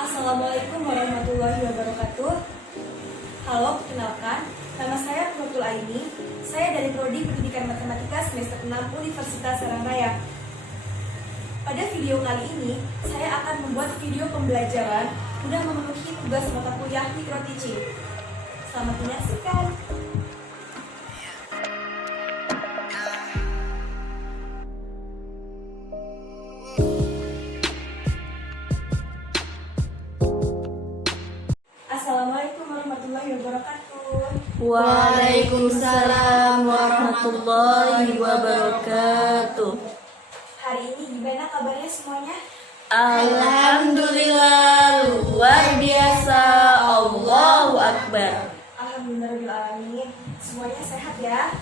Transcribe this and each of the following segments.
Assalamualaikum warahmatullahi wabarakatuh. Halo, perkenalkan, nama saya Nurul Aini. Saya dari Prodi Pendidikan Matematika semester 6 Universitas Sarangraya. Pada video kali ini, saya akan membuat video pembelajaran guna memenuhi tugas mata kuliah microteaching. Selamat menyaksikan. Assalamualaikum warahmatullahi wabarakatuh. Waalaikumsalam warahmatullahi wabarakatuh. Hari ini gimana kabarnya semuanya? Alhamdulillah, luar biasa. Allahu Akbar. Alhamdulillahirrahmanirrahim. Semuanya sehat ya?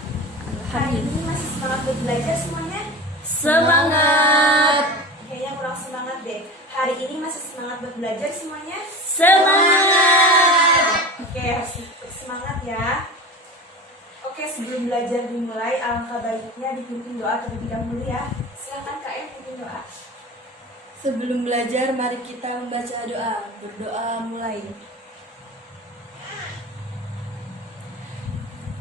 Hari ini masih semangat buat belajar semuanya? Semangat. Kayaknya kurang semangat deh. Hari ini masih semangat buat belajar semuanya? Semangat. Oke, harus semangat ya. Oke, sebelum belajar dimulai, alangkah baiknya dipimpin doa terlebih dahulu ya. Silakan Kak Em pimpin doa. Sebelum belajar, mari kita membaca doa. Berdoa mulai.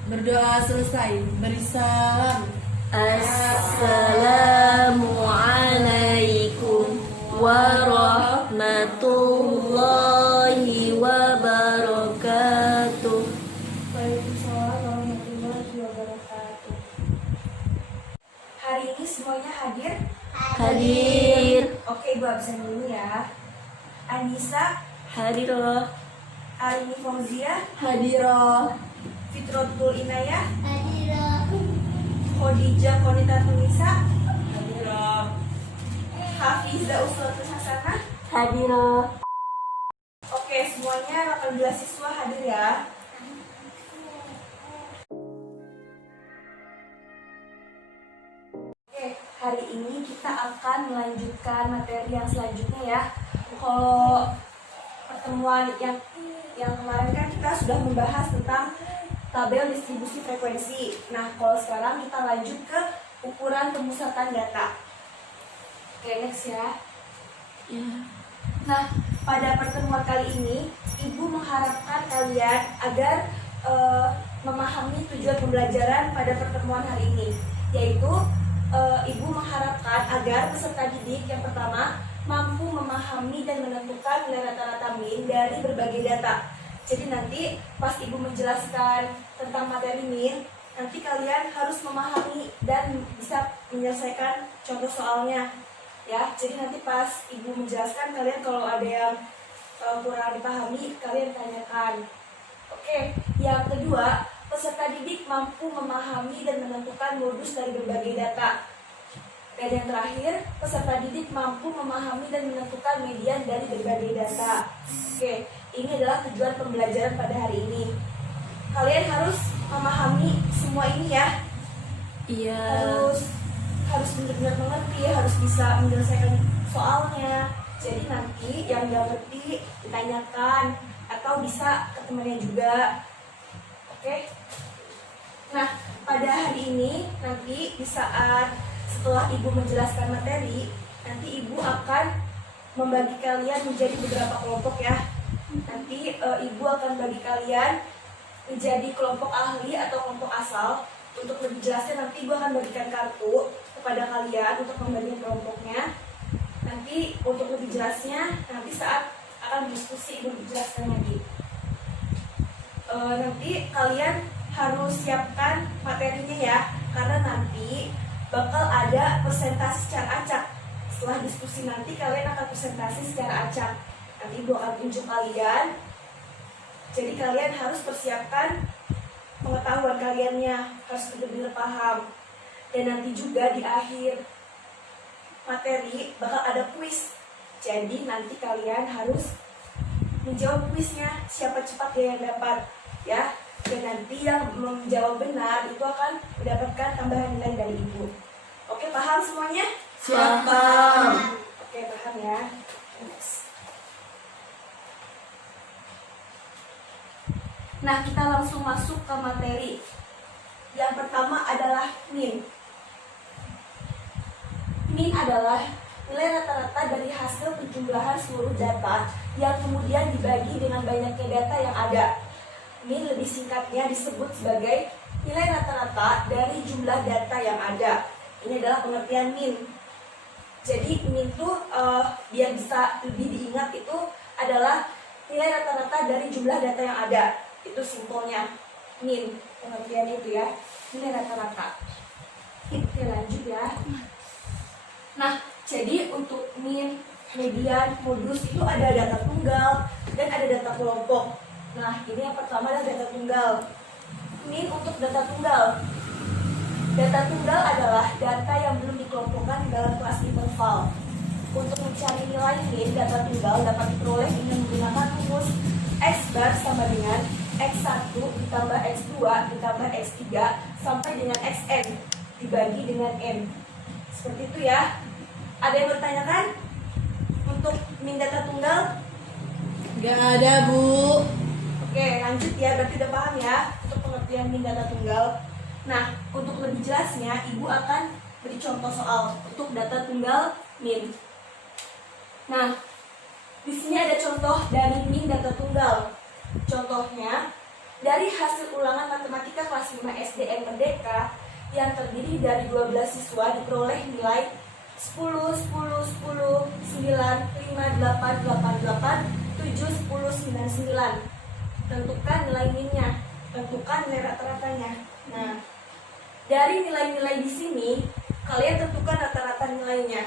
Berdoa selesai. Beri salam. Assalamualaikum warahmatullahi wabarakatuh. Waalaikumsalam warahmatullahi wabarakatuh. Hari ini semuanya hadir? Hadir. Oke, Ibu absen dulu ya. Anissa, Hadiroh. Arini Fauzia, Hadiroh. Fitrotul Inayah, Khadijah Konita Tunisa, Hafizah Uswatul Hasanah. Hadiroh. Oke, semuanya 18 siswa hadir ya. Oke, hari ini kita akan melanjutkan materi yang selanjutnya ya. Kalau pertemuan yang kemarin kan kita sudah membahas tentang tabel distribusi frekuensi. Nah, kalau sekarang kita lanjut ke ukuran pemusatan data. Oke, next ya. Nah, pada pertemuan kali ini, Ibu mengharapkan kalian agar memahami tujuan pembelajaran pada pertemuan hari ini, yaitu Ibu mengharapkan agar peserta didik yang pertama mampu memahami dan menentukan nilai rata-rata min dari berbagai data. Jadi nanti pas Ibu menjelaskan tentang materi min, nanti kalian harus memahami dan bisa menyelesaikan contoh soalnya. Ya, jadi nanti pas Ibu menjelaskan, kalian kalau ada yang kurang dipahami, kalian tanyakan. Oke, yang kedua, peserta didik mampu memahami dan menentukan modus dari berbagai data. Dan yang terakhir, peserta didik mampu memahami dan menentukan median dari berbagai data. Oke, ini adalah tujuan pembelajaran pada hari ini. Kalian harus memahami semua ini ya. Iya. Harus benar-benar mengerti, harus bisa menyelesaikan soalnya. Jadi nanti yang nggak ngerti ditanyakan atau bisa ke temannya juga. Oke. Nah, pada hari ini nanti di saat setelah Ibu menjelaskan materi, nanti Ibu akan membagi kalian menjadi beberapa kelompok ya. Nanti Ibu akan bagi kalian menjadi kelompok ahli atau kelompok asal. Untuk lebih jelasnya nanti Ibu akan bagikan kartu kepada kalian untuk membagi kelompoknya. Nanti untuk lebih jelasnya nanti saat akan diskusi Ibu jelaskan lagi. Nanti kalian harus siapkan materinya ya, karena nanti bakal ada presentasi secara acak. Setelah diskusi nanti kalian akan presentasi secara acak. Nanti Ibu akan tunjuk kalian. Jadi kalian harus persiapkan pengetahuan kaliannya, harus benar-benar paham. Dan nanti juga di akhir materi bakal ada kuis. Jadi nanti kalian harus menjawab kuisnya, siapa cepat dia yang dapat ya. Dan nanti yang menjawab benar itu akan mendapatkan tambahan nilai dari Ibu. Oke, paham semuanya? Siapa? Oke, paham ya. Nah, kita langsung masuk ke materi. Yang pertama adalah min. Min adalah nilai rata-rata dari hasil penjumlahan seluruh data yang kemudian dibagi dengan banyaknya data yang ada. Ini lebih singkatnya disebut sebagai nilai rata-rata dari jumlah data yang ada. Ini adalah pengertian min. Jadi min itu biar bisa lebih diingat itu adalah nilai rata-rata dari jumlah data yang ada. Itu simpelnya min, pengertiannya itu ya, nilai rata-rata. Oke, lanjut ya. Nah, jadi untuk min, median, modus itu ada data tunggal dan ada data kelompok. Nah, ini yang pertama adalah data tunggal. Min untuk data tunggal. Data tunggal adalah data yang belum dikelompokkan dalam kelas interval. Untuk mencari nilai min, data tunggal dapat diperoleh dengan menggunakan rumus X bar sama dengan X1 ditambah X2 ditambah X3 sampai dengan Xn dibagi dengan N. Seperti itu ya. Ada yang bertanyakan untuk min data tunggal? Gak ada, Bu. Oke, lanjut ya. Berarti udah paham ya untuk pengertian min data tunggal. Nah, untuk lebih jelasnya, Ibu akan beri contoh soal untuk data tunggal min. Nah, di sini ada contoh dari min data tunggal. Contohnya, dari hasil ulangan matematika kelas 5 SDN Merdeka yang terdiri dari 12 siswa diperoleh nilai 10, 10, 10, 9, 5, 8, 8, 8, 7, 10, 9, 9. Tentukan nilai minnya, tentukan nilai rata-ratanya. Nah, dari nilai-nilai di sini, kalian tentukan rata-rata nilainya.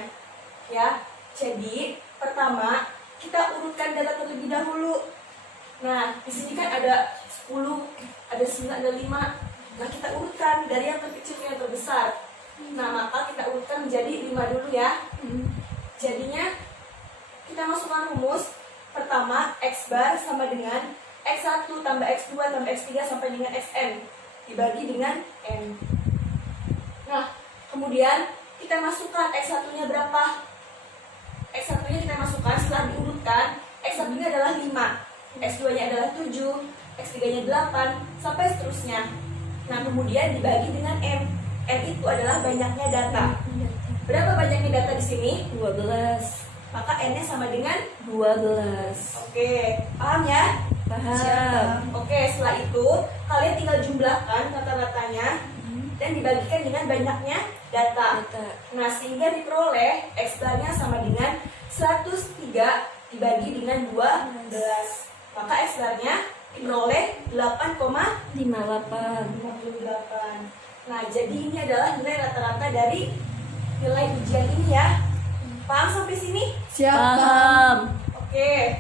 Ya, jadi pertama kita urutkan data terlebih dahulu. Nah, di sini kan ada 10, ada 9, ada 5. Nah, kita urutkan dari yang terkecil ke yang terbesar. Nah, maka kita urutkan menjadi 5 dulu ya. Jadinya kita masukkan rumus. Pertama, X bar sama dengan X1 tambah X2 tambah X3 sampai dengan Xn dibagi dengan N. Nah, kemudian kita masukkan X1-nya berapa? X1-nya kita masukkan setelah diurutkan. X1-nya adalah 5, X2-nya adalah 7, X3-nya 8, sampai seterusnya. Nah, kemudian dibagi dengan N. N itu adalah banyaknya data. Berapa banyaknya data di sini? 12. Maka N-nya sama dengan 12. Oke, paham ya? Paham. Oke, setelah itu kalian tinggal jumlahkan rata-ratanya dan dibagikan dengan banyaknya data. Nah, sehingga diperoleh X bar-nya sama dengan 103 dibagi dengan 12. Maka X bar-nya diperoleh 8,58. Nah, jadi ini adalah nilai rata-rata dari nilai ujian ini ya. Paham sampai sini? Siap, paham. Oke.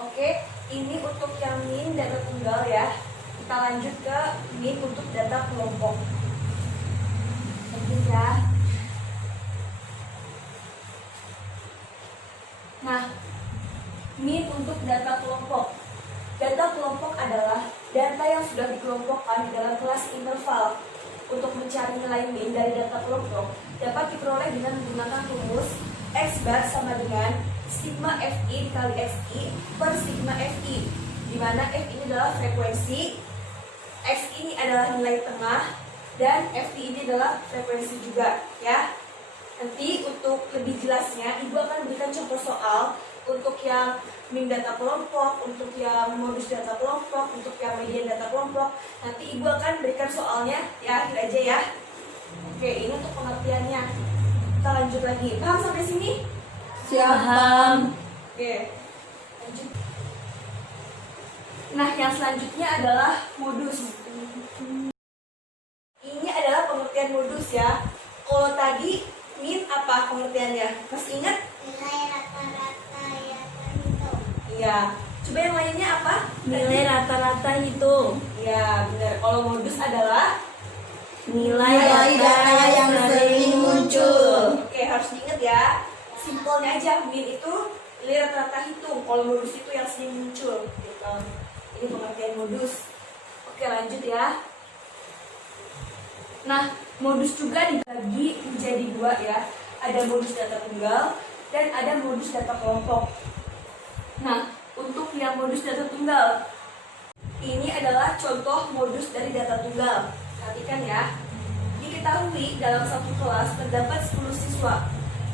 Oke, ini untuk yang min data tunggal ya. Kita lanjut ke min untuk data kelompok. Lanjut ya. Nah, min untuk data kelompok. Data kelompok adalah data yang sudah dikelompokkan di dalam kelas interval. Untuk mencari nilai min dari data kelompok dapat diperoleh dengan menggunakan rumus X bar sama dengan sigma Fi dikali Xi per sigma Fi, di mana F ini adalah frekuensi, X ini adalah nilai tengah, dan Fi ini adalah frekuensi juga ya. Nanti untuk lebih jelasnya Ibu akan berikan contoh soal untuk yang min data kelompok, untuk yang modus data kelompok, untuk yang median data kelompok. Nanti Ibu akan berikan soalnya ya, akhir aja ya. Oke, ini untuk pengertiannya. Kita lanjut lagi. Paham sampai sini? Siap, paham. Oke, lanjut. Nah, yang selanjutnya adalah modus. Ini adalah pengertian modus ya. Kalau tadi min apa pengertiannya? Masih ingat? Nilai rata-rata yang terhitung. Iya. Coba yang lainnya apa? Nilai rata-rata hitung. Iya, benar. Kalau modus adalah Nilai data yang sering muncul. Oke, harus diingat ya. Simpelnya aja, min itu nilai rata-rata hitung. Kalau modus itu yang sering muncul. Gitu. Ini pengertian modus. Oke, lanjut ya. Nah, modus juga dibagi menjadi dua ya. Ada modus data tunggal dan ada modus data kelompok. Nah, untuk yang modus data tunggal, ini adalah contoh modus dari data tunggal. Perhatikan ya. Diketahui dalam satu kelas terdapat 10 siswa.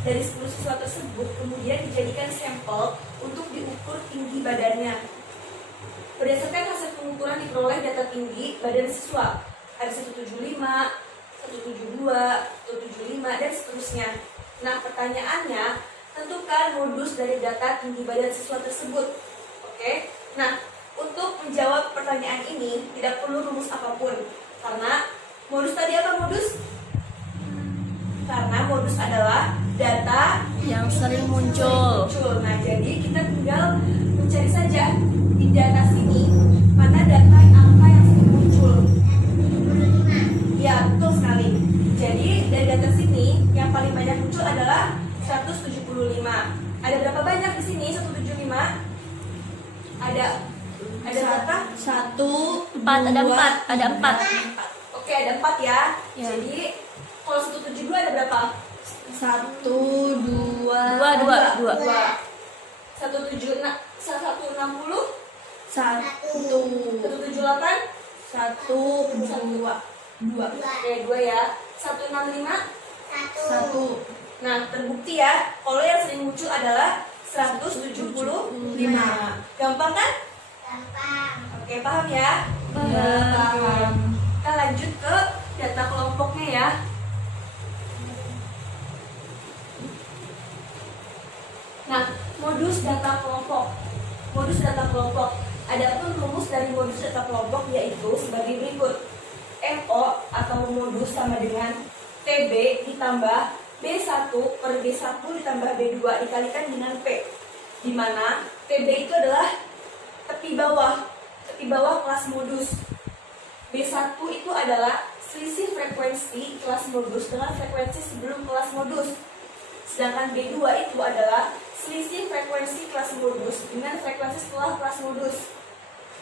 dari 10 siswa tersebut kemudian dijadikan sampel untuk diukur tinggi badannya. Berdasarkan hasil pengukuran diperoleh data tinggi badan siswa. Ada 175, 172, 175, dan seterusnya. Nah, pertanyaannya, tentukan modus dari data tinggi badan siswa tersebut. Oke, nah untuk menjawab pertanyaan ini tidak perlu rumus apapun, karena modus tadi apa modus? Karena modus adalah data Yang sering muncul. Nah, jadi kita tinggal mencari saja di data sini mana data angka yang sering muncul. 75. Ya, betul sekali. Jadi dari data sini yang paling banyak muncul adalah 175. Ada berapa banyak di sini 175? Ada berapa? 1, 4, ada 4, ada 4. Oke, ada 4 ya. Ya. Jadi kalau 172 ada berapa? 1, 2, 2. 160, 1, 178, 1, 2. oke 2 ya. 165. 1. Nah, terbukti ya, kalau yang sering muncul adalah 175. Gampang kan? Gampang. Oke, paham ya? Ya, paham. Kita lanjut ke data kelompoknya ya. Nah, modus data kelompok. Modus data kelompok. Adapun rumus dari modus data kelompok yaitu sebagai berikut. MO atau modus sama dengan TB ditambah B1 per B1 ditambah B2 dikalikan dengan P, di mana TB itu adalah tepi bawah kelas modus. B1 itu adalah selisih frekuensi kelas modus dengan frekuensi sebelum kelas modus. Sedangkan B2 itu adalah selisih frekuensi kelas modus dengan frekuensi setelah kelas modus.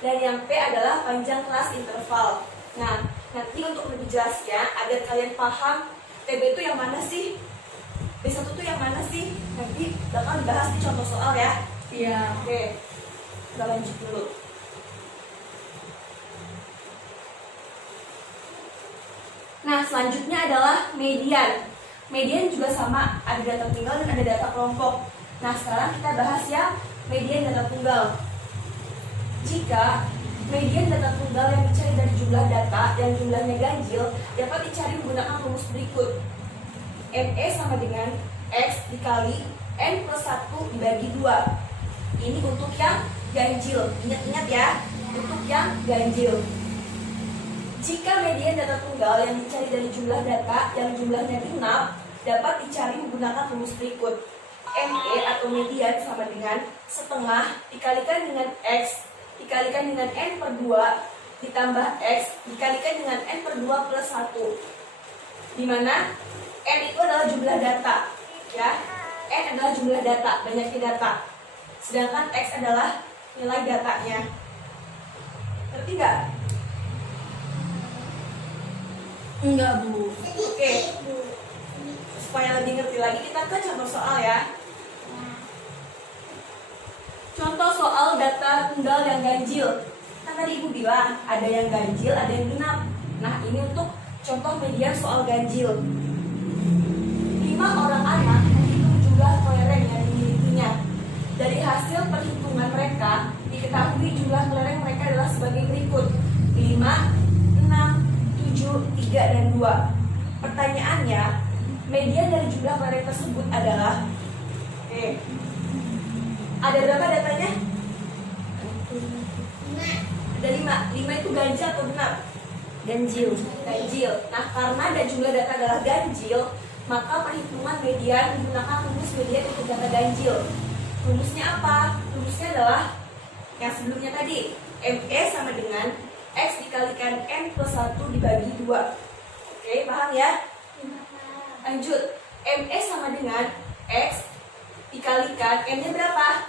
Dan yang P adalah panjang kelas interval. Nah, nanti untuk lebih jelasnya agar kalian paham TB itu yang mana sih? B1 itu yang mana sih? Nanti bakal dibahas di contoh soal ya. Iya. Oke, kita lanjut dulu. Nah, selanjutnya adalah median. Median juga sama, ada data tunggal dan ada data kelompok. Nah, sekarang kita bahas ya median data tunggal. Jika median data tunggal yang dicari dari jumlah data yang jumlahnya ganjil dapat dicari menggunakan rumus berikut. ME sama dengan X dikali N plus 1 dibagi 2. Ini untuk yang ganjil. Ingat-ingat ya, untuk yang ganjil. Jika median data tunggal yang dicari dari jumlah data yang jumlahnya genap dapat dicari menggunakan rumus berikut. ME atau median sama dengan setengah dikalikan dengan X dikalikan dengan N per 2 ditambah X dikalikan dengan N per 2 plus 1, dimana N itu adalah jumlah data ya. N adalah jumlah data, banyaknya data, sedangkan X adalah nilai datanya. Ngerti nggak? Enggak, Bu. Oke, supaya lebih ngerti lagi kita ke contoh soal ya. Contoh soal data tunggal yang ganjil. Kan tadi Ibu bilang ada yang ganjil, ada yang genap. Nah, ini untuk contoh median soal ganjil. 5 orang anak menghitung jumlah kelereng yang dimilikinya. Dari hasil perhitungan mereka, diketahui jumlah kelereng mereka adalah sebagai berikut: 5, 6, 7, 3, dan 2. Pertanyaannya, median dari jumlah kelereng tersebut adalah ada berapa datanya? 5. Ada 5. 5 itu ganjil atau genap? Ganjil. Ganjil. Nah, karena ada jumlah data adalah ganjil, maka perhitungan median menggunakan rumus median untuk data ganjil. Rumusnya apa? Rumusnya adalah yang sebelumnya tadi. ME sama dengan X dikalikan N plus 1 dibagi 2. Oke, paham ya? Lanjut. ME sama dengan X dikalikan N-nya berapa?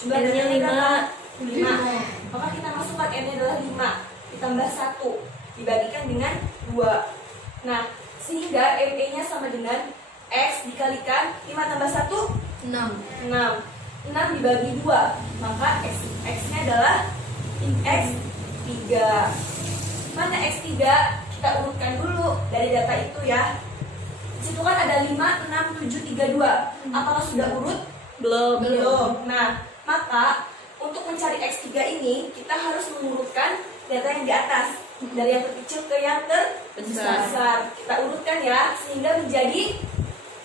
Jumlah N-nya datanya berapa? 5. Maka kita masukkan N-nya adalah 5 ditambah 1 dibagikan dengan 2. Nah, sehingga ME-nya sama dengan X dikalikan 5 tambah 1 6. 6 dibagi 2, maka X-nya adalah X3. Mana X3? Kita urutkan dulu dari data itu ya. Di situ kan ada 5, 6, 7, 3, 2. Apakah sudah urut? Belum. Belum. Nah, maka untuk mencari X3 ini kita harus mengurutkan data yang di atas dari yang terkecil ke yang terbesar. Kita urutkan ya sehingga menjadi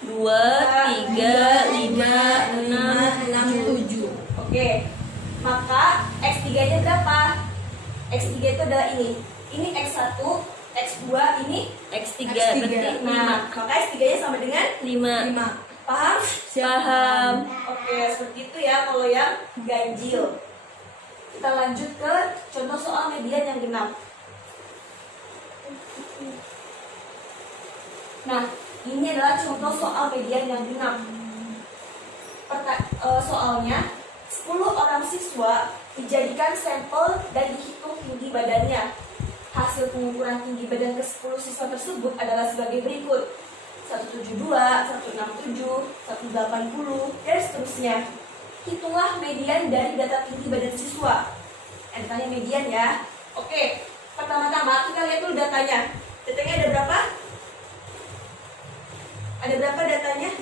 2, 3, 5, 6, 7. Oke. Maka X3-nya berapa? X3 itu adalah ini. Ini X1, X2, ini X3 X3. berarti nah, maka X3-nya sama dengan 5. 5. paham? Paham. Oke, seperti itu ya kalau yang ganjil. Kita lanjut ke contoh soal median yang genap. Nah, ini adalah contoh soal median yang genap. Soalnya, 10 orang siswa dijadikan sampel dan dihitung tinggi badannya. Hasil pengukuran tinggi badan ke-10 siswa tersebut adalah sebagai berikut: 172, 167, 180, dan seterusnya. Hitunglah median dari data tinggi badan siswa. Ditanya median ya. Oke, pertama-tama kita lihat dulu datanya. Datanya ada berapa? Ada berapa datanya?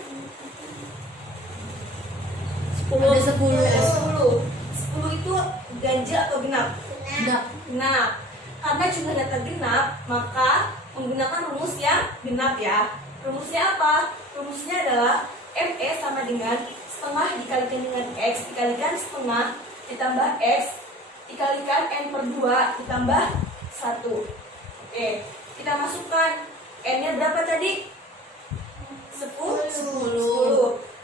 10. Ada 10. Ada 10. 10 itu ganjil atau genap? Genap. Genap. Karena jumlah data genap, maka menggunakan rumus yang genap ya. Rumusnya apa? Rumusnya adalah ME sama dengan setengah dikalikan dengan X dikalikan setengah ditambah X dikalikan N per 2 ditambah 1. Oke, kita masukkan N-nya berapa tadi? 10.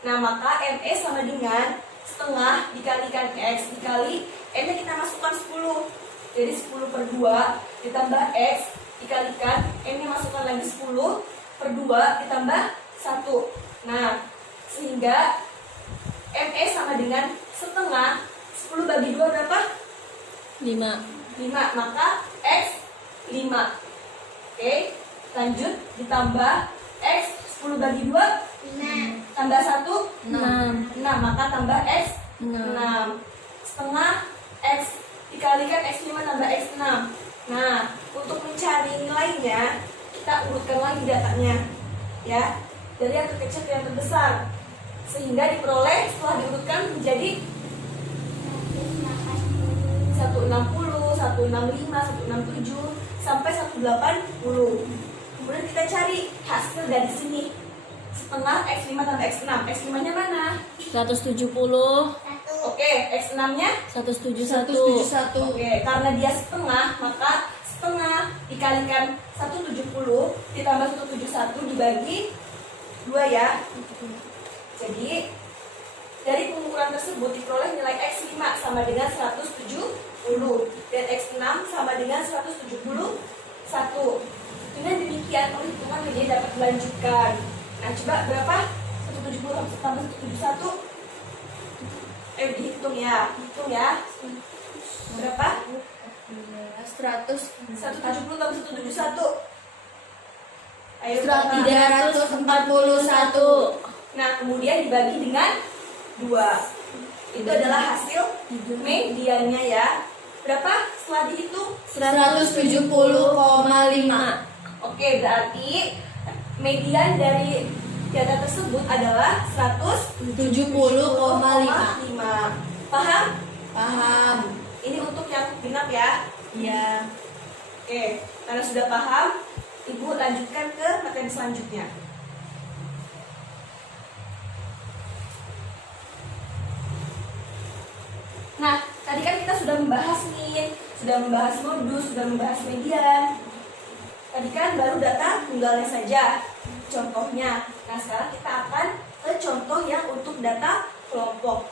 Nah, maka ME sama dengan setengah dikalikan X dikali N-nya kita masukkan 10. Jadi 10 per 2 ditambah X dikalikan N-nya masukkan lagi 10 per 2 ditambah 1. Nah, sehingga ME sama dengan setengah 10 bagi 2 berapa? 5. 5, maka X 5. Oke, lanjut ditambah X 10 bagi 2 5. tambah 1 6. 6, maka tambah X 6. 6. Setengah X dikalikan X5 tambah X6. Nah, untuk mencari nilainya kita urutkan lagi datanya ya, dari yang terkecil ke yang terbesar, sehingga diperoleh setelah diurutkan menjadi 160, 165, 167 sampai 180. Kemudian kita cari hasil dari sini. Setengah X5 tambah X6. X5 nya mana? 170. 1. Oke, X6 nya 171. 171. oke, karena dia setengah, maka setengah dikalikan 170 ditambah 171 dibagi 2 ya. Jadi dari pengukuran tersebut diperoleh nilai X5 sama dengan 170 dan X6 sama dengan 171. Dengan demikian perhitungan menjadi dapat dilanjutkan. Nah, coba berapa? 170 tambah 171. Dihitung ya. Hitung ya. Berapa? 100. 170 tambah 171. Ayo, 341. nah, kemudian dibagi dengan 2. Itu adalah hasil mediannya ya. Berapa setelah dihitung? 170,5. Oke, berarti median dari data tersebut adalah 170,5. Paham? Paham. Ini untuk yang genap ya. Iya. Oke, karena sudah paham, Ibu lanjutkan ke materi selanjutnya. Nah, tadi kan kita sudah membahas nih, sudah membahas modus, sudah membahas median. Tadi kan baru data tunggalnya saja, contohnya. Nah, sekarang kita akan ke contoh yang untuk data kelompok.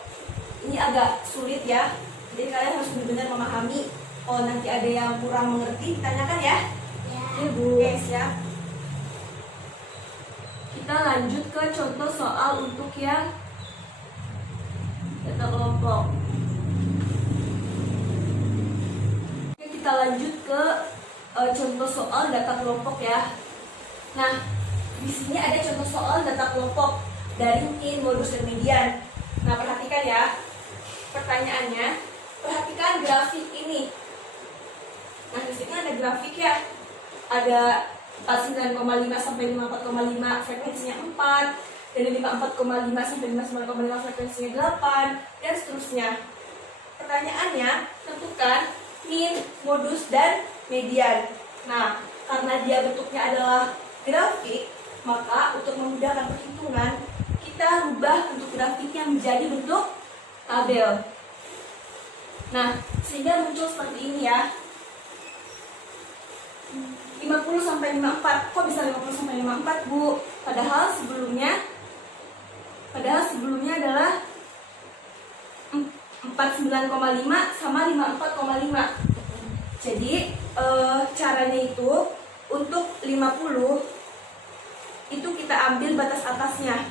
Ini agak sulit ya, jadi kalian harus benar-benar memahami. Kalau nanti ada yang kurang mengerti, ditanyakan ya. Ya. Oke, siap. Kita lanjut ke contoh soal untuk yang data kelompok. Oke, kita lanjut ke contoh soal data kelompok ya. Nah, di sini ada contoh soal data kelompok dari min, modus, dan median. Nah, perhatikan ya. Pertanyaannya, perhatikan grafik ini. Nah, di sini ada grafik ya. Ada 49,5 sampai 54,5 frekuensinya 4, dari 54,5 sampai 59,5 frekuensinya 8, dan seterusnya. Pertanyaannya, tentukan min, modus, dan median. Nah, karena dia bentuknya adalah grafik, maka untuk memudahkan perhitungan, kita rubah bentuk grafiknya menjadi bentuk tabel. Nah, sehingga muncul seperti ini ya. 50 sampai 54. Kok bisa 50 sampai 54, Bu? Padahal sebelumnya adalah 49,5 sama 54,5. Jadi, caranya itu untuk 50 itu kita ambil batas atasnya.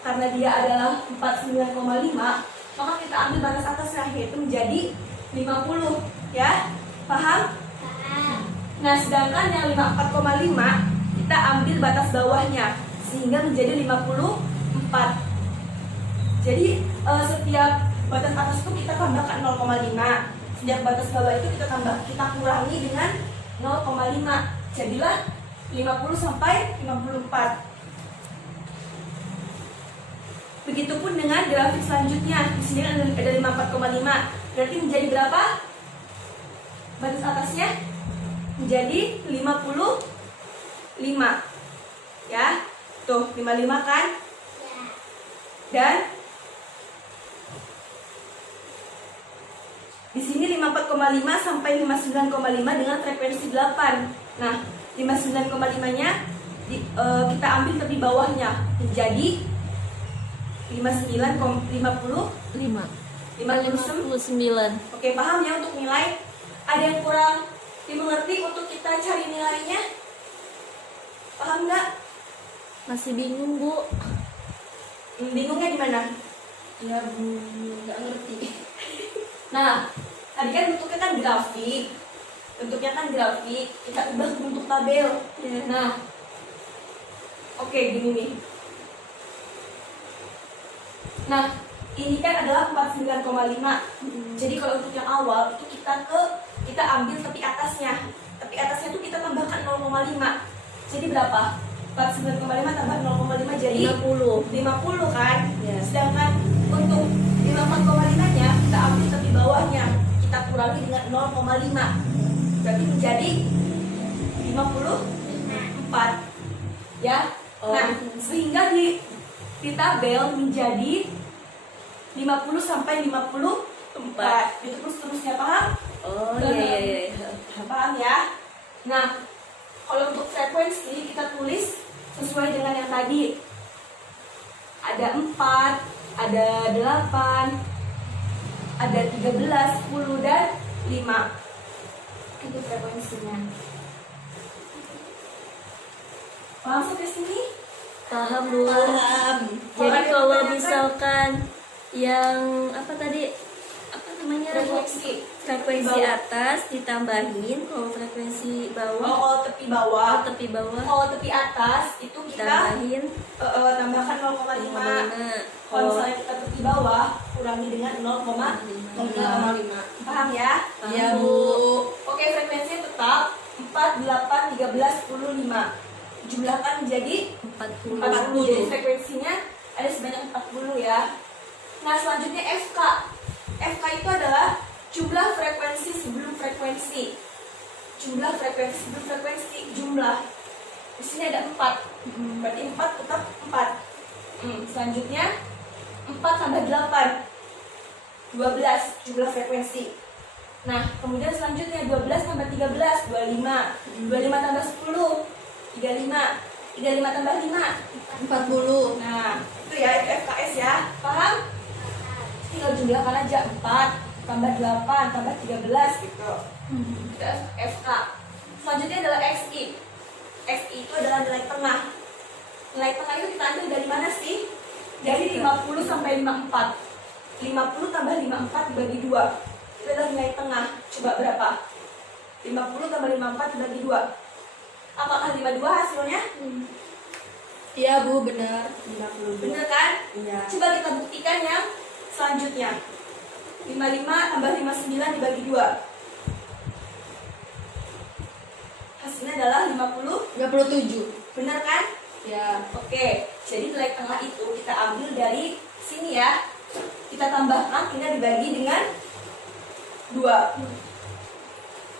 Karena dia adalah 49,5, maka kita ambil batas atasnya, yaitu menjadi 50 ya. Paham? Nah, sedangkan yang 54,5 kita ambil batas bawahnya sehingga menjadi 54. Jadi setiap batas atas itu kita tambahkan 0,5. Setiap batas bawah itu kita kurangi dengan 0,5. Jadilah 50 sampai 54. Begitupun dengan grafik selanjutnya. Di sini ada 54,5. Berarti menjadi berapa? Batas atasnya menjadi 55. Ya. Tuh, 55 kan? Dan di sini 54,5 sampai 59,5 dengan frekuensi 8. Nah, 59,5-nya kita ambil tepi bawahnya menjadi 59. Oke, paham ya untuk nilai? Ada yang kurang dimengerti untuk kita cari nilainya? Paham nggak? Masih bingung, Bu. Bingungnya di mana? Ya Bu, nggak ngerti. Nah, tadi kan bentuknya kan grafik. Kita ubah ke bentuk tabel. Nah, oke, gini nih. Nah, ini kan adalah 49,5. Jadi kalau untuk yang awal itu kita ambil tepi atasnya. Tepi atasnya itu kita tambahkan 0,5. Jadi berapa? 49,5 tambah 0,5 jadi 50 kan? Ya. Sedangkan untuk 54,5-nya kita ambil tepi bawahnya, kita kurangi dengan 0,5. Berarti menjadi 54. Ya. Nah, sehingga di tabel menjadi 50 sampai 54. Itu terus-terusnya, paham? Oh, iya. Paham ya? Nah, kalau untuk frekuensi kita tulis sesuai dengan yang tadi. Ada 4, ada 8, ada 13, 10, dan 5. Itu frekuensinya. Paham sampai sini? Paham, Bu. Paham. Jadi kalau misalkan yang apa tadi? Apa namanya? Frekuensi atas ditambahin, kalau frekuensi bawah, Kalau tepi bawah, kalau tepi atas itu kita tambahin tambahkan 0,5. Kalau misalnya kita tepi bawah, kurangi dengan 0,5. Paham ya? Ya Bu. Oke, frekuensinya tetap 4, 8, 13, 10, 5. Jumlahkan menjadi 40. Jadi frekuensinya ada sebanyak 40 ya. Nah, selanjutnya FK. FK itu adalah jumlah frekuensi sebelum frekuensi. Jumlah frekuensi sebelum frekuensi, jumlah. Di sini ada 4. Berarti 4 tetap 4. Selanjutnya 4 tambah 8. 12 jumlah frekuensi. Nah, kemudian selanjutnya 12 tambah 13, 25. 25 tambah 10, 35. 35 tambah 5, 40. nah, itu ya, itu FKS ya. Paham? Tinggal jumlahkan aja 4 tambah 8 tambah 13 gitu. Itu FK. Selanjutnya adalah XI. XI itu adalah nilai tengah. Nilai tengah itu kita ambil dari mana sih? Dari 50 sampai 54. 50 tambah 54 dibagi 2. Itu adalah nilai tengah. Coba berapa? 50 tambah 54 dibagi 2. Apakah 52 hasilnya? Iya Bu, benar. 52. Bener kan? Iya. Coba kita buktikan yang selanjutnya. 55 tambah 59 dibagi 2. sini adalah 50. 37. Benar kan? Ya. Oke, jadi nilai tengah itu kita ambil dari sini ya. Kita tambahkan, tinggal dibagi dengan 2.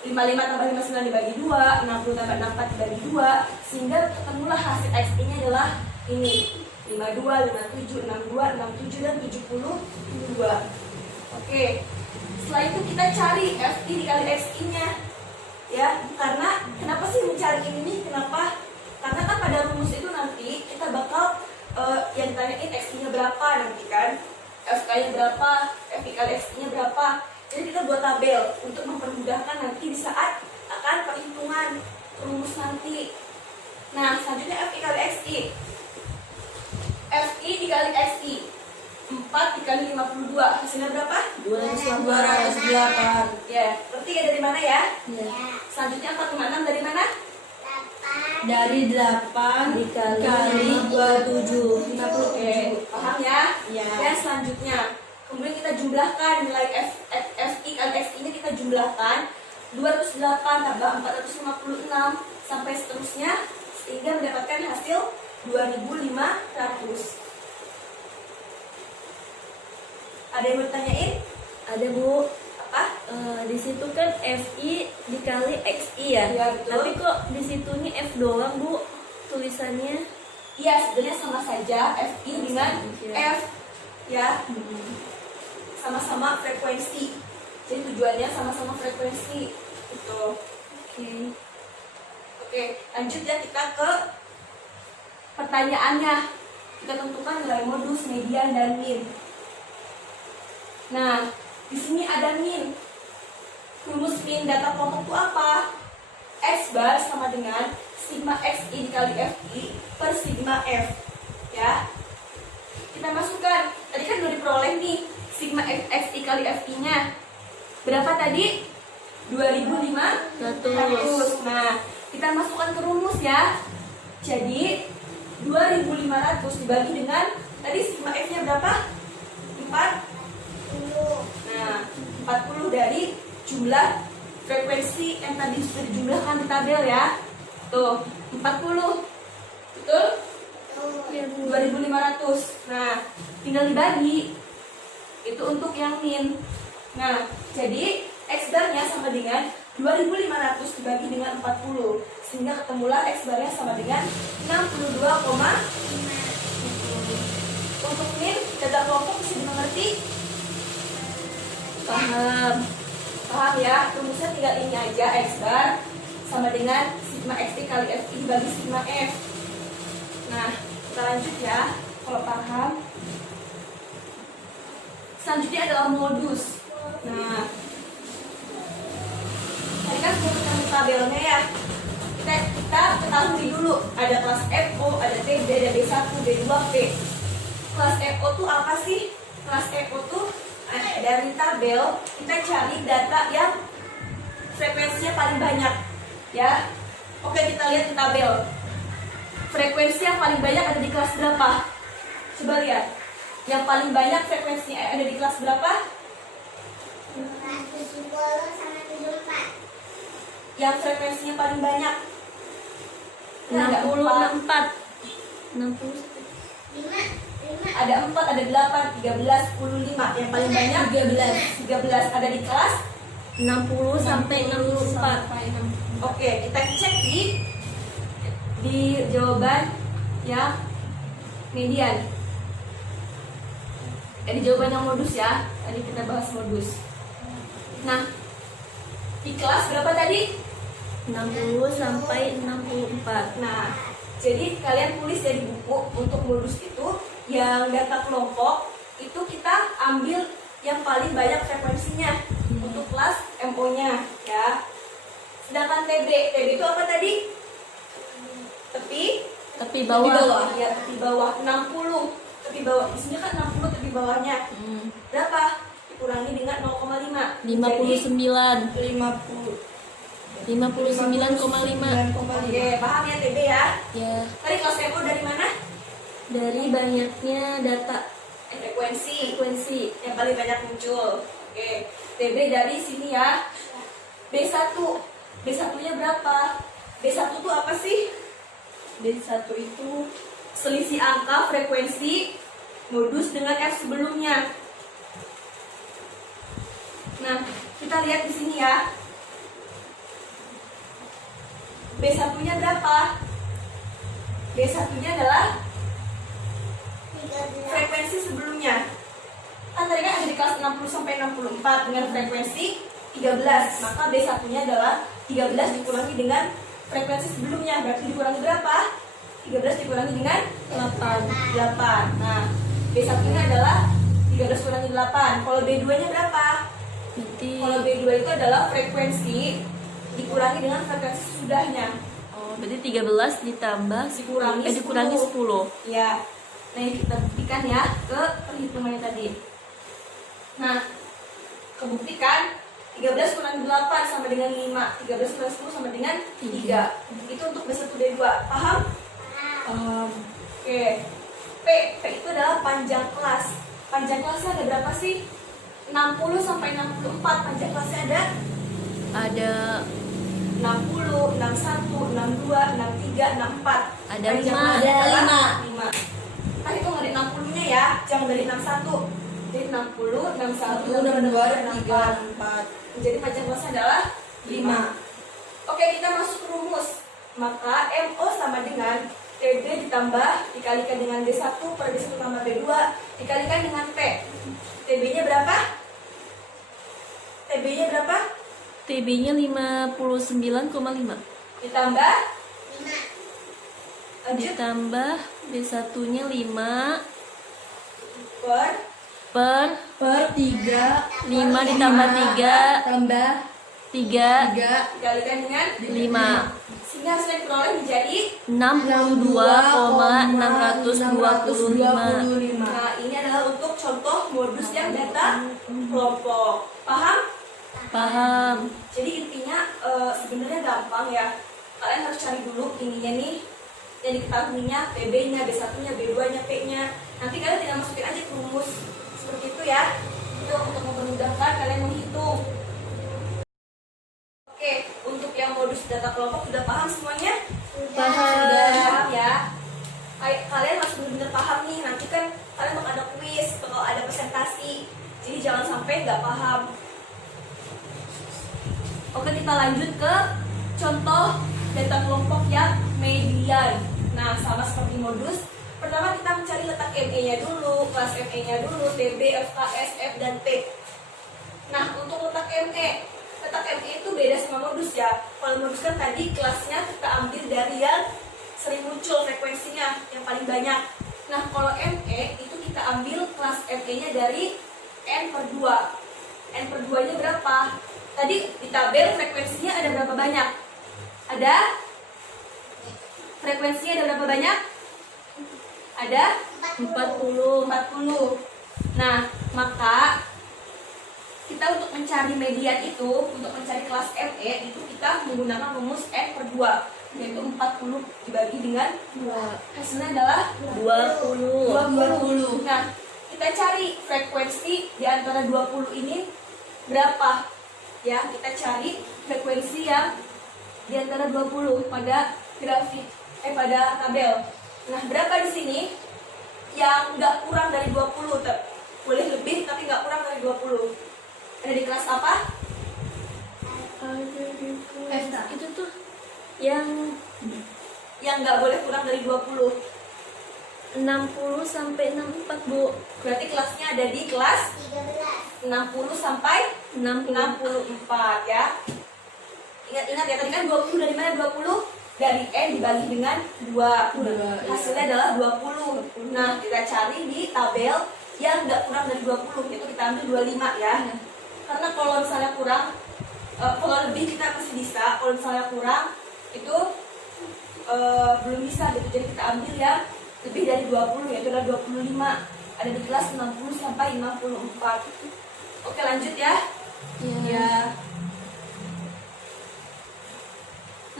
55 tambah 59 dibagi 2, 60 tambah 64 dibagi 2, sehingga ketemulah hasil XI-nya adalah ini. 52, 57, 62, 67, dan 72. Oke. Setelah itu kita cari FI dikali XI-nya. Ya, karena kenapa sih mencari ini? Kenapa? Karena kan pada rumus itu nanti kita bakal yang ditanyain XI-nya berapa nanti kan, FK-nya berapa, FI kali XI-nya berapa. Jadi kita buat tabel untuk mempermudahkan nanti di saat akan perhitungan rumus nanti. Nah, selanjutnya FI kali XI. FI dikali XI 4 dikali 52 hasilnya berapa? 208. Ya, berarti ya dari mana ya? Ya. Selanjutnya 456 dari mana? 8. Dari 8 Dikali 27. 57. Oke, paham ya? Ya. Dan selanjutnya, kemudian kita jumlahkan nilai FI kali XI-nya kita jumlahkan 208 tambah 456 sampai seterusnya sehingga mendapatkan hasil 2500. Ada yang mau ditanyain? Ada Bu. Apa? Di situ kan FI dikali XI ya. Iya, betul. Tapi kok di situnya F doang Bu tulisannya? Iya, sebenarnya sama saja FI dengan F ya. Sama-sama frekuensi. Jadi tujuannya sama-sama frekuensi. Gitu. Oke. Oke, lanjut ya kita ke pertanyaannya. Kita tentukan nilai modus, median, dan min. Nah, di sini ada min. Rumus min data kelompok itu apa? X bar sama dengan sigma XI dikali FI per sigma F. Ya. Kita masukkan. Tadi kan udah diperoleh nih sigma XI kali FI-nya. Berapa tadi? 2500. Nah, kita masukkan ke rumus ya. Jadi 2500 dibagi dengan tadi sigma F-nya berapa? 4. Nah, 40 dari jumlah frekuensi yang tadi sudah dijumlahkan di tabel ya. Tuh, 40. Betul? 2500. Nah, tinggal dibagi. Itu untuk yang min. Nah, jadi X bar-nya sama dengan 2500 dibagi dengan 40. Sehingga ketemulah X bar-nya sama dengan 62,5. Untuk min, data kelompok bisa dimengerti? Paham. Paham ya? Rumusnya tinggal ini aja, X bar sama dengan sigma XI kali FI dibagi sigma F. Nah, kita lanjut ya. Kalau paham. Selanjutnya adalah modus. Nah, tadi kan sudah ketemu tabelnya ya. Kita ketahui dulu ada kelas FO, ada TB, ada B1, B2, P. Kelas FO tuh apa sih? Kelas FO tuh dari tabel kita cari data yang frekuensinya paling banyak ya. Oke, kita lihat di tabel. Frekuensi yang paling banyak ada di kelas berapa? Coba lihat. Yang paling banyak frekuensinya ada di kelas berapa? 70 sama 74. Yang frekuensinya paling banyak? Nah, ada 64. 60. 5. Ada 4, ada 8, 13, 10, 5. Yang paling banyak 13 ada di kelas. 60 sampai 64. Oke, kita cek di jawaban yang median. Di jawaban yang modus ya. Tadi kita bahas modus. Nah, di kelas berapa tadi? 60 sampai 64. Nah, jadi kalian tulis dari buku untuk modus itu yang data kelompok itu kita ambil yang paling banyak frekuensinya untuk kelas MO-nya ya. Sedangkan TB itu apa tadi? Tepi bawah. Ya, tepi bawah 60. Tepi bawah di sini kan 60 tepi bawahnya. Berapa? Dikurangi dengan 0,5. 59. 50. 59,5. Oke, paham ya TB ya? Ya, Tadi kelas MO dari mana? dari banyaknya data Frekuensi yang paling banyak muncul. Oke, TB dari sini ya. B1 nya berapa? B1 itu apa sih? B1 itu Selisih angka frekuensi modus dengan F sebelumnya. Nah, kita lihat di sini ya. B1-nya berapa? B1-nya adalah 13. frekuensi sebelumnya. Kan tadi kan ada di kelas 60 sampai 64 dengan frekuensi 13. Maka B1-nya adalah 13 dikurangi dengan frekuensi sebelumnya. Berarti dikurangi berapa? 13 dikurangi dengan 8. Nah, B1-nya adalah 13 kurangi 8. Kalau B2-nya berapa? Berarti Kalau B2 itu adalah frekuensi dikurangi dengan frekuensi sesudahnya. oh, berarti 13 ditambah Dikurangi 10. Ya. Nah, yang kita buktikan ya ke perhitungannya tadi. Nah, kebuktikan 13 kurangi 8 sama dengan 5. 13 kurangi 10 sama dengan 3. Itu untuk B1 B2. Paham? Oke. P itu adalah panjang kelas. Panjang kelasnya ada berapa sih? 60 sampai 64 panjang kelasnya ada Ada 60, 61, 62, 63, 64. Ada Panjang lima. kelasnya Ada adalah 5. 5. Nah, itu nggak dari 60-nya ya, jangan dari 61. Jadi 60, 61, 62, 64. 3, 4. Jadi panjang kelasnya adalah 5. Oke, kita masuk ke rumus. Maka MO sama dengan TB ditambah dikalikan dengan B1 per B1 tambah B2 dikalikan dengan P. TB-nya berapa? TB-nya berapa? TB-nya 59,5 Ditambah 5. lanjut ditambah B1-nya 5 per per Per 3 5 ditambah 3 tambah 3 dikalikan dengan 5 sehingga hasilnya diperoleh menjadi 62,625. nah, ini adalah untuk contoh modus yang data kelompok. Paham? Paham. Jadi intinya sebenarnya gampang ya. Kalian harus cari dulu ininya nih yang diketahuinya, PB-nya, B1-nya, B2-nya, P-nya. Nanti kalian tinggal masukin aja ke rumus seperti itu ya. Itu untuk mempermudahkan kalian menghitung. Oke, untuk yang modus data kelompok sudah paham semuanya? Sudah paham ya. Kalian harus benar-benar paham nih. Nanti kan kalian bakal ada kuis, bakal ada presentasi. Jadi jangan sampai nggak paham. Oke, kita lanjut ke contoh data kelompok yang median. Nah, sama seperti modus. Pertama kita mencari letak ME-nya dulu, kelas ME-nya dulu, TB, FKS, F, dan T. Nah, untuk letak ME itu beda sama modus ya. Kalau modus kan tadi kelasnya kita ambil dari yang sering muncul frekuensinya, yang paling banyak. Nah, kalau ME itu kita ambil kelas ME-nya dari N per 2. N per 2-nya berapa? Tadi di tabel frekuensinya ada berapa banyak? Ada? Frekuensinya ada berapa banyak? Ada 40. Nah, maka kita untuk mencari median itu, untuk mencari kelas ME itu kita menggunakan rumus N per 2, yaitu 40 dibagi dengan 2. Hasilnya adalah 20. Nah, kita cari frekuensi di antara 20 ini berapa? Ya, kita cari frekuensi yang di antara 20 pada grafik, pada tabel. Nah, berapa di sini yang nggak kurang dari 20? Boleh lebih tapi nggak kurang dari 20. Ada di kelas apa? Ada di kelas itu tuh yang nggak boleh kurang dari 20. 60 sampai 64, Bu. Berarti kelasnya ada di kelas 60 sampai 64 ya. Ingat ya, tadi kan 20 dari mana? 20 dari N dibagi dengan 2. Hasilnya adalah 20. Nah, kita cari di tabel yang nggak kurang dari 20, yaitu kita ambil 25 ya. Karena kalau misalnya kurang, kalau lebih kita masih bisa. Kalau misalnya kurang, itu belum bisa gitu. Jadi kita ambil yang lebih dari 20, yaitu adalah 25. Ada di kelas 60 sampai 64. Oke, lanjut ya. Ya.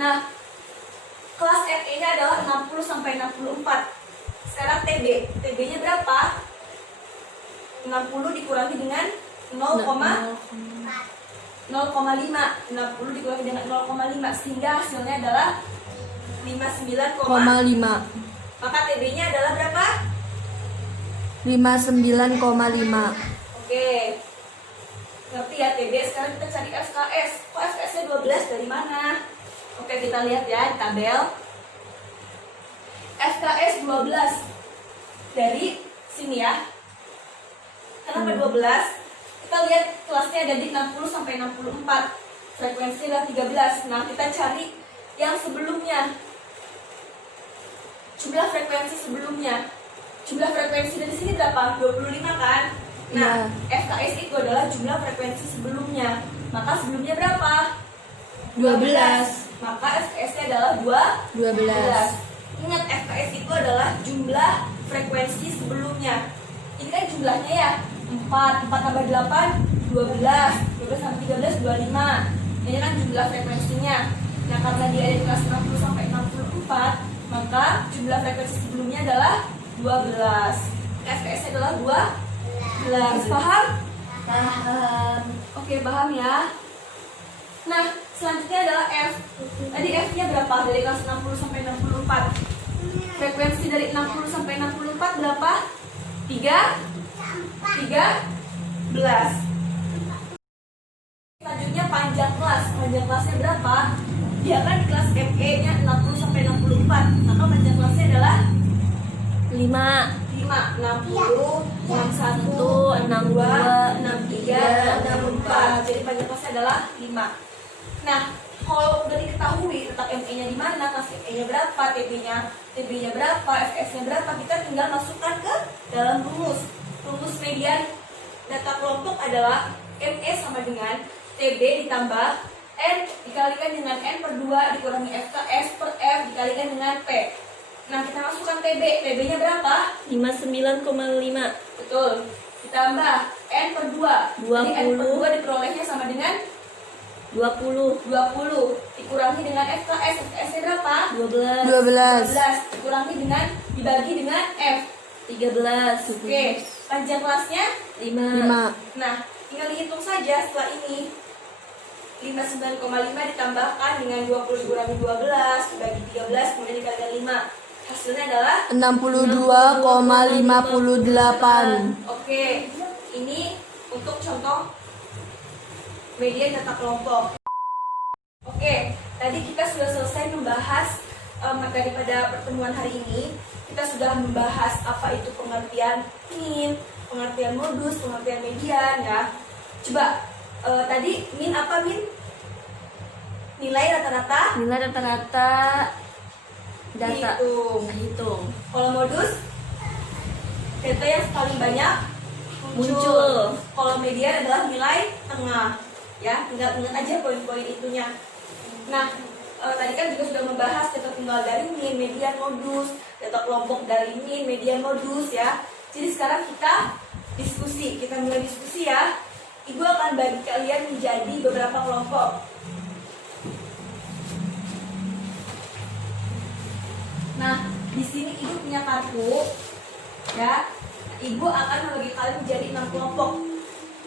Nah, kelas ME-nya adalah 60 sampai 64. Sekarang TB. TB-nya berapa? 60 dikurangi dengan 0,4. 0,5. 60 dikurangi dengan 0,5 sehingga hasilnya adalah 59, 5. maka TB-nya adalah berapa? 59,5. Oke. Ngerti ya TB? Sekarang kita cari FKS. Kok FKS-nya 12 dari mana? Oke, kita lihat ya di tabel. FKS 12 dari sini ya. Kenapa 12? Kita lihat kelasnya ada di 60 sampai 64. Frekuensinya adalah 13. Nah, kita cari yang sebelumnya. Jumlah frekuensi sebelumnya. Jumlah frekuensi dari sini berapa? 25 kan? Nah, FKS itu adalah jumlah frekuensi sebelumnya. Maka sebelumnya berapa? 12. Maka FKS-nya adalah 12. Ingat, FKS itu adalah jumlah frekuensi sebelumnya. Ini kan jumlahnya ya 4 tambah 8 12 tambah 13 25. Ini kan jumlah frekuensinya. Nah, karena dia ada di kelas 60 sampai 64, maka jumlah frekuensi sebelumnya adalah 12. FKS adalah 12. Paham? Paham. Oke, paham ya. Nah, selanjutnya adalah F. Tadi F-nya berapa? Dari kelas 60 sampai 64. Frekuensi dari 60 sampai 64 berapa? 13. Selanjutnya panjang kelas. Panjang kelasnya berapa? Dia kan di kelas ME-nya 60 sampai 64. Maka panjang kelasnya adalah 5. 60, 61, 62, 63, 64. Jadi panjang kelasnya adalah 5. Nah, kalau udah diketahui letak ME-nya di mana, kelas ME-nya berapa, TB-nya berapa, FS-nya berapa, kita tinggal masukkan ke dalam rumus. Rumus median data kelompok adalah ME sama dengan TB ditambah N dikalikan dengan N per 2 dikurangi FKS per F dikalikan dengan P. Nah, kita masukkan TB-nya berapa? 59,5. Betul. Ditambah N per 2. Jadi N per 2 diperolehnya sama dengan 20. Dikurangi dengan FKS. FKS-nya berapa? 12. 12. Dikurangi dengan dibagi dengan F. 13. Oke. Panjang kelasnya 5. Nah, tinggal dihitung saja setelah ini. 59,5 ditambahkan dengan 20 dikurangi 12 dibagi 13 kemudian dikalikan 5. Hasilnya adalah 62,58. Oke. Ini untuk contoh median data kelompok. Oke, tadi kita sudah selesai membahas materi pada pertemuan hari ini. Kita sudah membahas apa itu pengertian min, pengertian modus, pengertian median ya. Coba tadi min apa min? Nilai rata-rata data hitung. Kalau modus data yang paling banyak muncul. Kalau median adalah nilai tengah. Ya, tinggal ingat aja poin-poin itunya. Nah, tadi kan juga sudah membahas data tunggal dari min, median, modus, data kelompok dari min, median, modus ya. Jadi sekarang kita mulai diskusi ya. Ibu akan bagi kalian menjadi beberapa kelompok. Nah, di sini ibu punya kartu ya. Ibu akan membagi kalian menjadi 6 kelompok.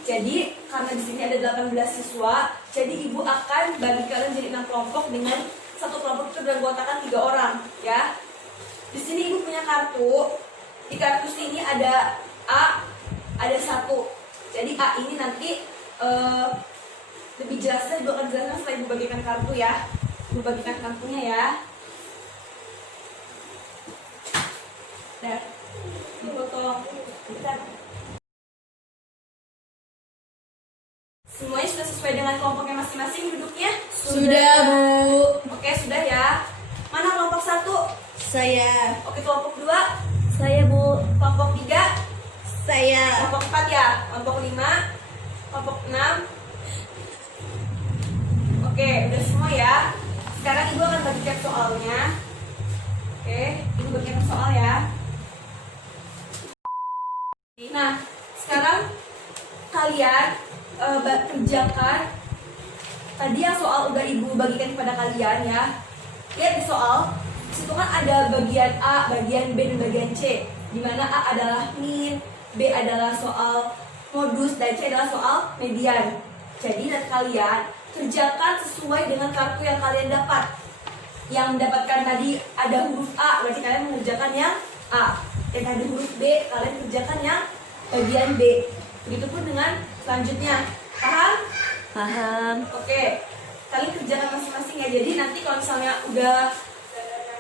Jadi karena di sini ada 18 siswa, jadi ibu akan bagi kalian jadi 6 kelompok dengan satu kelompok itu beranggotakan 3 orang, ya. Di sini ibu punya kartu. Di kartu sini ada A, ada 1. Jadi A ini nanti lebih jelasnya ibu akan jelaskan setelah ibu bagikan kartu ya. Ibu bagikan kartunya ya. Nah, ibu tolong kita. Semuanya sudah sesuai dengan kelompoknya masing-masing duduknya? Sudah, Bu. Oke, sudah ya. Mana kelompok 1? Saya. Oke, kelompok 2? Saya, Bu. Kelompok 3? Saya. Kelompok 4 ya? Kelompok 5? Kelompok 6? Oke, udah semua ya. Sekarang ibu akan bagikan soalnya. Oke, ibu bagikan soal ya. Nah, sekarang kalian kerjakan tadi yang soal udah ibu bagikan kepada kalian ya. Lihat di soal, disitu kan ada bagian A, bagian B, dan bagian C. Dimana A adalah min, B adalah soal modus, dan C adalah soal median. Jadi nanti kalian kerjakan sesuai dengan kartu yang kalian dapat. Yang mendapatkan tadi ada huruf A, berarti kalian mengerjakan yang A. Yang tadi huruf B, kalian kerjakan yang bagian B. Begitupun dengan selanjutnya. Paham? Paham. Oke. Kalian kerjakan masing-masing ya. Jadi nanti kalau misalnya udah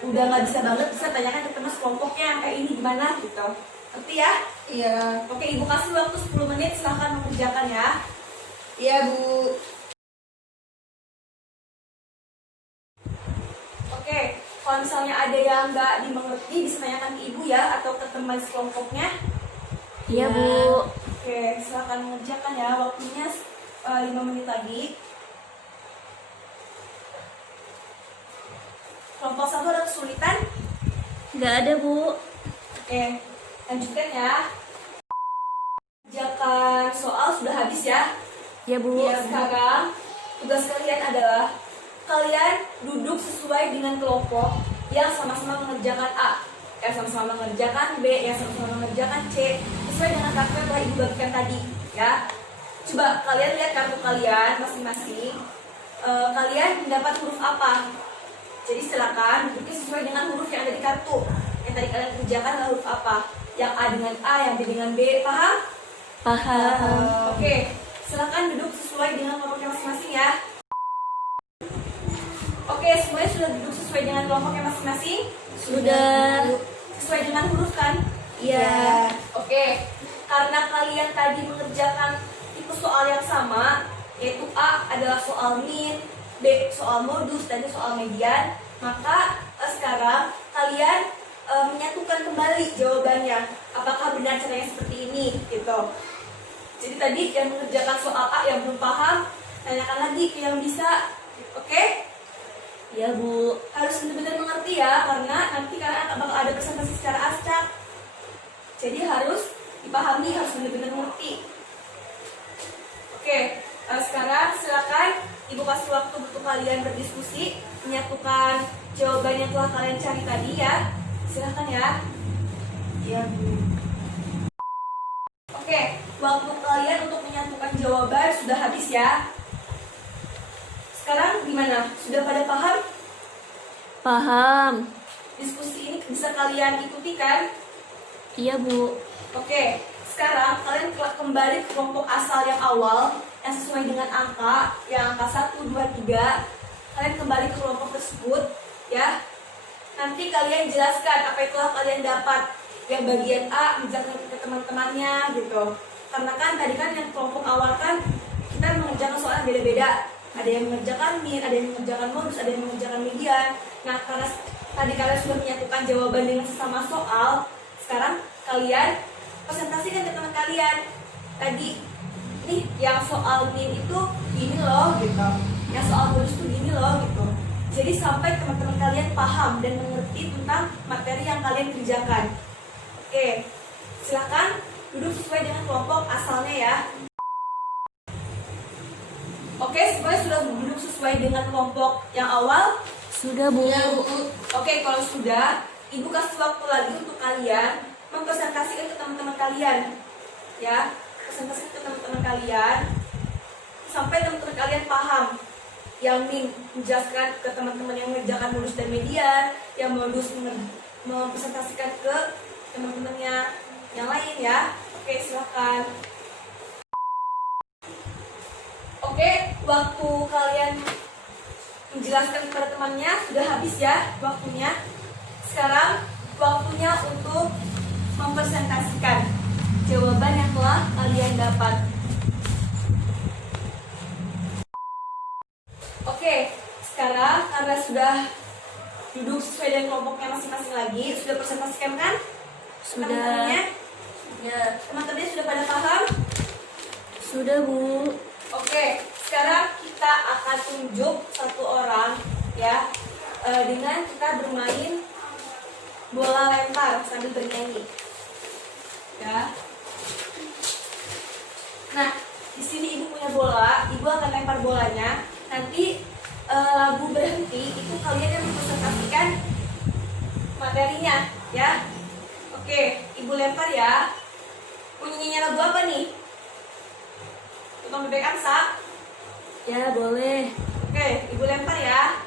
nggak bisa banget, bisa tanyakan ke teman sekelompoknya kayak ini gimana gitu. Ngerti ya? Iya. Oke, Ibu kasih waktu 10 menit, silahkan mengerjakan ya. Iya, Bu. Oke, kalau misalnya ada yang nggak dimengerti, bisa tanyakan ke Ibu ya, atau ke teman sekelompoknya. Iya, Bu. Oke, silahkan mengerjakan ya, waktunya 5 menit lagi. Kelompok 1 ada kesulitan? Nggak ada, Bu. Oke, lanjutkan ya. Kerjakan soal sudah habis ya. Ya, Bu. Ya, sekarang tugas kalian adalah kalian duduk sesuai dengan kelompok yang sama-sama mengerjakan A, yang sama-sama mengerjakan B, yang sama-sama mengerjakan C, sesuai dengan kartu yang telah Ibu bagikan tadi ya. Coba kalian lihat kartu kalian masing-masing. Kalian mendapat huruf apa? Jadi silakan duduknya sesuai dengan huruf yang ada di kartu. Yang tadi kalian kerjakan adalah huruf apa? Yang A dengan A, yang B dengan B, paham? Paham. Oke, silakan duduk sesuai dengan kelompoknya masing-masing ya. Oke, semuanya sudah duduk sesuai dengan kelompoknya masing-masing? Sudah. Sesuai dengan huruf kan? Iya. Oke, karena kalian tadi mengerjakan tipe soal yang sama, yaitu A adalah soal min, B soal modus, dan soal median, maka sekarang kalian menyatukan kembali jawabannya. Apakah benar caranya seperti ini gitu. Jadi tadi yang mengerjakan soal A yang belum paham, tanyakan lagi ke yang bisa. Oke? Ya, Bu. Harus benar-benar mengerti ya, karena nanti kalian bakal ada presentasi secara acak. Jadi harus dipahami, harus benar-benar mengerti. Oke, sekarang silakan Ibu kasih waktu untuk kalian berdiskusi, menyatukan jawaban yang telah kalian cari tadi ya. Silakan ya. Iya, Bu. Oke, waktu kalian untuk menyatukan jawaban sudah habis ya. Sekarang gimana? Sudah pada paham? Paham. Diskusi ini bisa kalian ikuti kan? Iya, Bu. Oke, sekarang kalian kembali ke kelompok asal yang awal yang sesuai dengan angka, yang angka 1, 2, 3. Kalian kembali ke kelompok tersebut ya. Nanti kalian jelaskan apa yang telah kalian dapat. Yang bagian A menjelaskan ke teman-temannya gitu. Karena kan tadi kan yang kelompok awal kan kita mengerjakan soal yang beda-beda. Ada yang mengerjakan min, ada yang mengerjakan modus, ada yang mengerjakan median. Nah, karena tadi kalian sudah menyatukan jawaban dengan sesama soal, sekarang kalian presentasikan ke teman kalian. Tadi nih yang soal min itu gini loh gitu, yang soal modus itu gini loh gitu. Jadi sampai teman-teman kalian paham dan mengerti tentang materi yang kalian kerjakan. Oke, silakan duduk sesuai dengan kelompok asalnya ya. Oke, semuanya sudah duduk sesuai dengan kelompok yang awal? Sudah, Bu. Oke, kalau sudah, Ibu kasih waktu lagi untuk kalian mempresentasikan ke teman-teman kalian. Ya, presentasikan ke teman-teman kalian sampai teman-teman kalian paham. Yang min menjelaskan ke teman-teman yang mengerjakan modus dan median, yang modus mempresentasikan ke teman-temannya yang lain ya. Oke, silakan. Oke, waktu kalian menjelaskan kepada temannya sudah habis ya waktunya. Sekarang waktunya untuk mempresentasikan jawaban yang telah kalian dapat. Oke, sekarang karena sudah duduk sesuai dengan kelompoknya masing-masing lagi, sudah presentasikan kan? Sudah. Teman-temannya? Ya. Teman-temannya sudah pada paham? Sudah, Bu. Oke, sekarang kita akan tunjuk satu orang ya dengan kita bermain bola lempar sambil bernyanyi. Ya. Nah, di sini Ibu punya bola, Ibu akan lempar bolanya. Nanti lagu berhenti itu kalian yang mempresentasikan materinya, ya. Oke, Ibu lempar ya. Bunyinya lagu apa nih? Tukang bebek angsa. Ya, boleh. Oke, ibu lempar ya.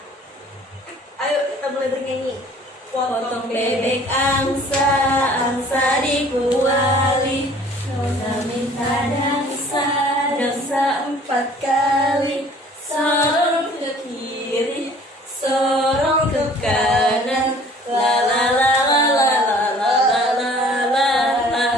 Ayo kita mulai bernyanyi. Potong bebek angsa, angsa dikuali. Nona minta dansa, dansa 4 kali. Sorong ke kiri, sorong ke kanan. La la la la la la la la la la.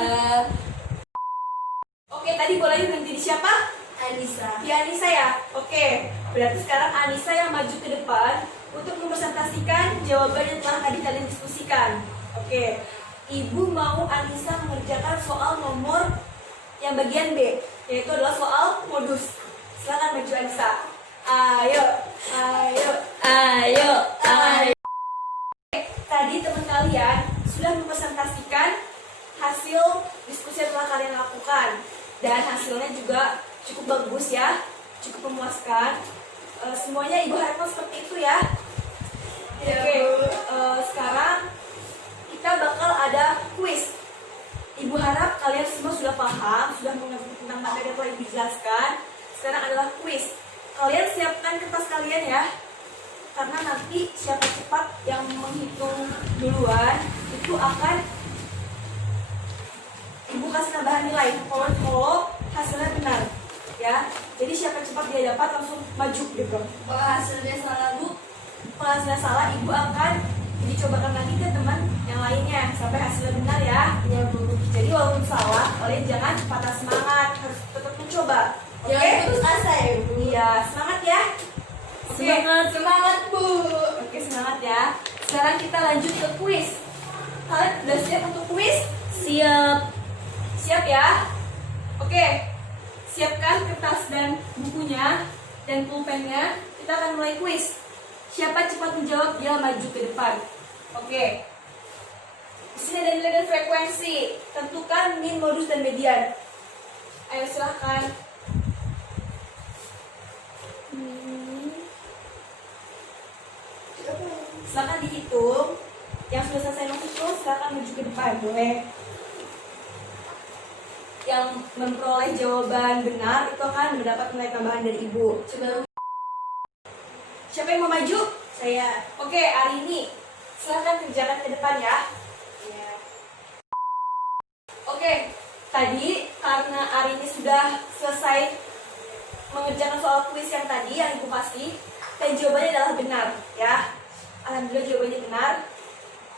Oke, tadi bolanya berhenti di siapa? Anissa. Di Anissa ya? Oke, berarti sekarang Anissa yang maju ke depan untuk mempresentasikan jawaban yang telah tadi kalian diskusikan. Oke, Ibu mau Anissa mengerjakan soal nomor yang bagian B, yaitu adalah soal modus. Silakan maju Anissa. Ayo, ayo. Ayo, ayo. Tadi teman kalian sudah mempresentasikan hasil diskusi yang telah kalian lakukan, dan hasilnya juga cukup bagus ya, cukup memuaskan. Semuanya Ibu harapkan seperti itu ya. Oke, sekarang kita bakal ada kuis. Ibu harap kalian semua sudah paham, sudah mengerti tentang materi yang telah Ibu jelaskan. Sekarang adalah kuis. Kalian siapkan kertas kalian ya, karena nanti siapa cepat yang menghitung duluan itu akan Ibu kasih tambahan nilai kalau hasilnya benar ya. Jadi siapa cepat dia dapat langsung maju gitu. Kalau hasilnya salah Bu, Kalau hasilnya salah, Ibu akan dicobakan lagi ke teman yang lainnya sampai hasilnya benar ya. ya Bu. Jadi walaupun salah, kalian jangan patah semangat, harus tetap mencoba. Oke? Jangan putus asa ya Bu. Iya, semangat ya. Oke. Semangat Bu. Oke, semangat ya. Sekarang kita lanjut ke kuis. Kalian sudah siap untuk kuis? Siap. Siap ya? Oke. Siapkan kertas dan bukunya dan pulpennya. Kita akan mulai kuis. Siapa cepat menjawab, dia maju ke depan. Oke. Di sini ada nilai dan frekuensi. Tentukan min, modus, dan median. Ayo silahkan. Silahkan dihitung. Yang sudah selesai menghitung, silahkan maju ke depan. Boleh. Yang memperoleh jawaban benar itu akan mendapat nilai tambahan dari Ibu. Coba Siapa yang mau maju? saya. Oke, hari ini silahkan kerjakan ke depan ya. Ya. Oke, tadi karena hari ini sudah selesai mengerjakan soal kuis yang tadi yang Ibu kasih, dan jawabannya adalah benar ya. Alhamdulillah jawabannya benar.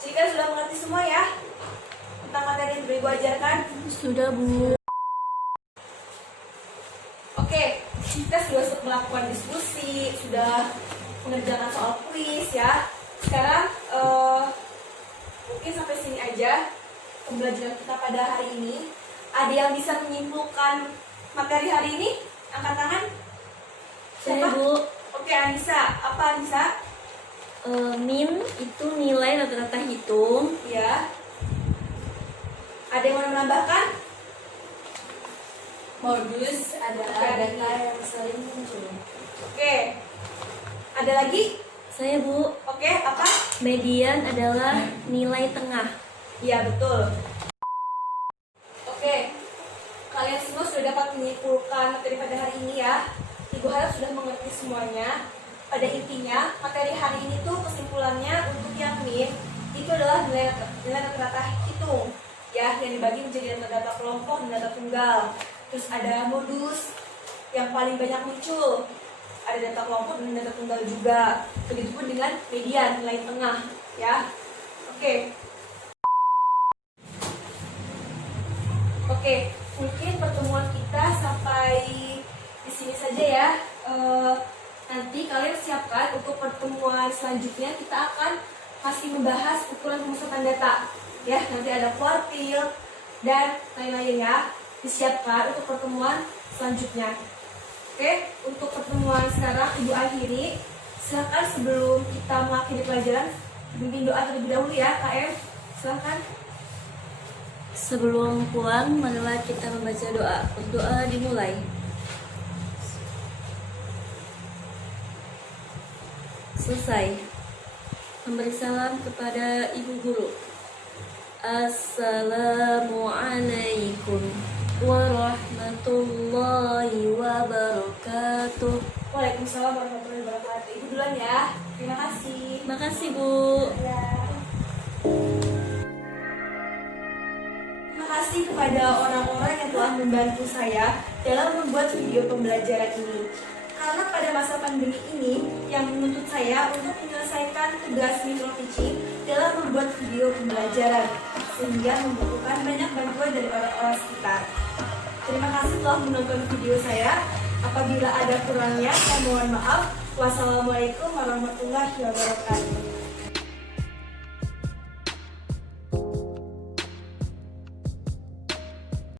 Jadi kalian sudah mengerti semua ya tentang materi yang Ibu ajarkan. Sudah, Bu. Oke, kita sudah melakukan diskusi, sudah mengerjakan soal kuis ya. Sekarang mungkin sampai sini aja pembelajaran kita pada hari ini. Ada yang bisa menyimpulkan materi hari ini? Angkat tangan. Saya, Bu. Oke, Anissa. Apa Anissa? Min itu nilai rata-rata hitung. Ya. Ada yang mau menambahkan? Modus adalah Oke. data yang sering muncul. Oke. Ada lagi? Saya, Bu. Oke, apa? Median adalah nilai tengah. Iya, betul. Oke. Kalian semua sudah dapat menyimpulkan materi pada hari ini ya. Ibu harap sudah mengerti semuanya. Pada intinya, materi hari ini tuh kesimpulannya untuk yang min itu adalah nilai rata-rata hitung ya, yang dibagi menjadi data kelompok dan data tunggal. Terus ada modus yang paling banyak muncul. Ada data kelompok dan data tunggal juga. Begitupun dengan median, nilai tengah ya. Oke. Oke, mungkin pertemuan kita sampai di sini saja ya. Nanti kalian siapkan untuk pertemuan selanjutnya kita akan masih membahas ukuran pemusatan data. Ya, nanti ada kuartil dan lain-lain ya. Disiapkan untuk pertemuan selanjutnya. Oke, untuk pertemuan sekarang Ibu akhiri. Silakan sebelum kita mengakhiri pelajaran, bimbing doa terlebih dahulu ya, KM. Silakan. Sebelum pulang, marilah kita membaca doa. Berdoa dimulai. Selesai. Memberi salam kepada Ibu Guru. Assalamualaikum warahmatullahi wabarakatuh. Waalaikumsalam warahmatullahi wabarakatuh. Ibu duluan ya. Terima kasih. Makasih Bu. Ya. Terima kasih kepada orang-orang yang telah membantu saya dalam membuat video pembelajaran ini. Karena pada masa pandemi ini yang menuntut saya untuk menyelesaikan tugas micro teaching dalam membuat video pembelajaran, sehingga membutuhkan banyak bantuan dari orang-orang sekitar. Terima kasih telah menonton video saya. Apabila ada kurangnya, saya mohon maaf. Wassalamualaikum warahmatullahi wabarakatuh.